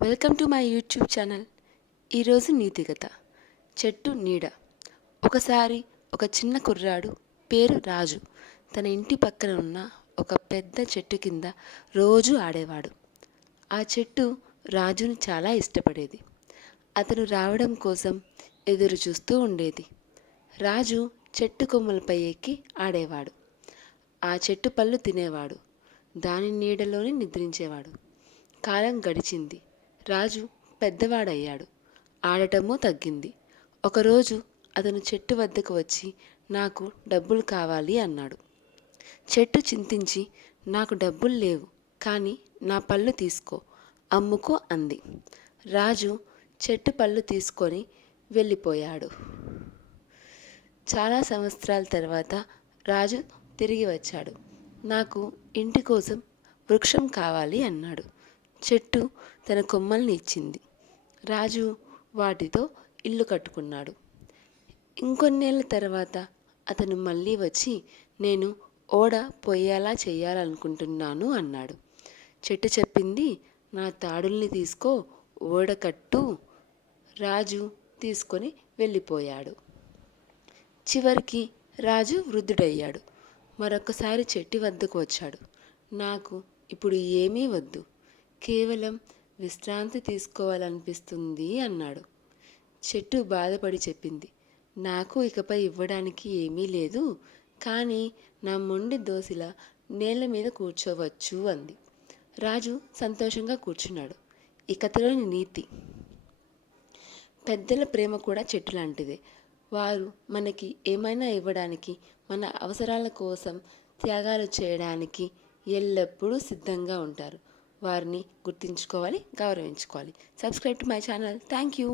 Welcome to my YouTube channel. ఈరోజు నీతి కథ చెట్టు నీడ. ఒకసారి ఒక చిన్న కుర్రాడు పేరు రాజు తన ఇంటి పక్కన ఉన్న ఒక పెద్ద చెట్టు కింద రోజు ఆడేవాడు. ఆ చెట్టు రాజుని చాలా ఇష్టపడేది. అతను రావడం కోసం ఎదురు చూస్తూ ఉండేది. రాజు చెట్టు కొమ్మలపై ఎక్కి ఆడేవాడు. ఆ చెట్టు పళ్ళు తినేవాడు. దాని నీడలోనే నిద్రించేవాడు. కాలం గడిచింది. రాజు పెద్దవాడయ్యాడు. ఆడటము తగ్గింది. ఒకరోజు అతను చెట్టు వద్దకు వచ్చి నాకు డబ్బులు కావాలి అన్నాడు. చెట్టు చింతించి నాకు డబ్బులు లేవు, కానీ నా పళ్ళు తీసుకో, అమ్ముకో అంది. రాజు చెట్టు పళ్ళు తీసుకొని వెళ్ళిపోయాడు. చాలా సంవత్సరాల తర్వాత రాజు తిరిగి వచ్చాడు. నాకు ఇంటి కోసం వృక్షం కావాలి అన్నాడు. చెట్టు తన కొమ్మల్ని ఇచ్చింది. రాజు వాటితో ఇల్లు కట్టుకున్నాడు. ఇంకొన్నేళ్ళ తర్వాత అతను మళ్ళీ వచ్చి నేను ఓడ పొయ్యేలా చేయాలనుకుంటున్నాను అన్నాడు. చెట్టు చెప్పింది, నా తాడుల్ని తీసుకో, ఓడ కట్టు. రాజు తీసుకొని వెళ్ళిపోయాడు. చివరికి రాజు వృద్ధుడయ్యాడు. మరొకసారి చెట్టు వద్దకు వచ్చాడు. నాకు ఇప్పుడు ఏమీ వద్దు, కేవలం విశ్రాంతి తీసుకోవాలనిపిస్తుంది అన్నాడు. చెట్టు బాధపడి చెప్పింది, నాకు ఇకపై ఇవ్వడానికి ఏమీ లేదు, కానీ నా మొండి దోసిలా నేల మీద కూర్చోవచ్చు అంది. రాజు సంతోషంగా కూర్చున్నాడు. ఈ కథలోని నీతి: పెద్దల ప్రేమ కూడా చెట్టు లాంటిదే. వారు మనకి ఏమైనా ఇవ్వడానికి, మన అవసరాల కోసం త్యాగాలు చేయడానికి ఎల్లప్పుడూ సిద్ధంగా ఉంటారు. వారిని గుర్తుంచుకోవాలి, గౌరవించుకోవాలి. Subscribe to my channel. Thank you.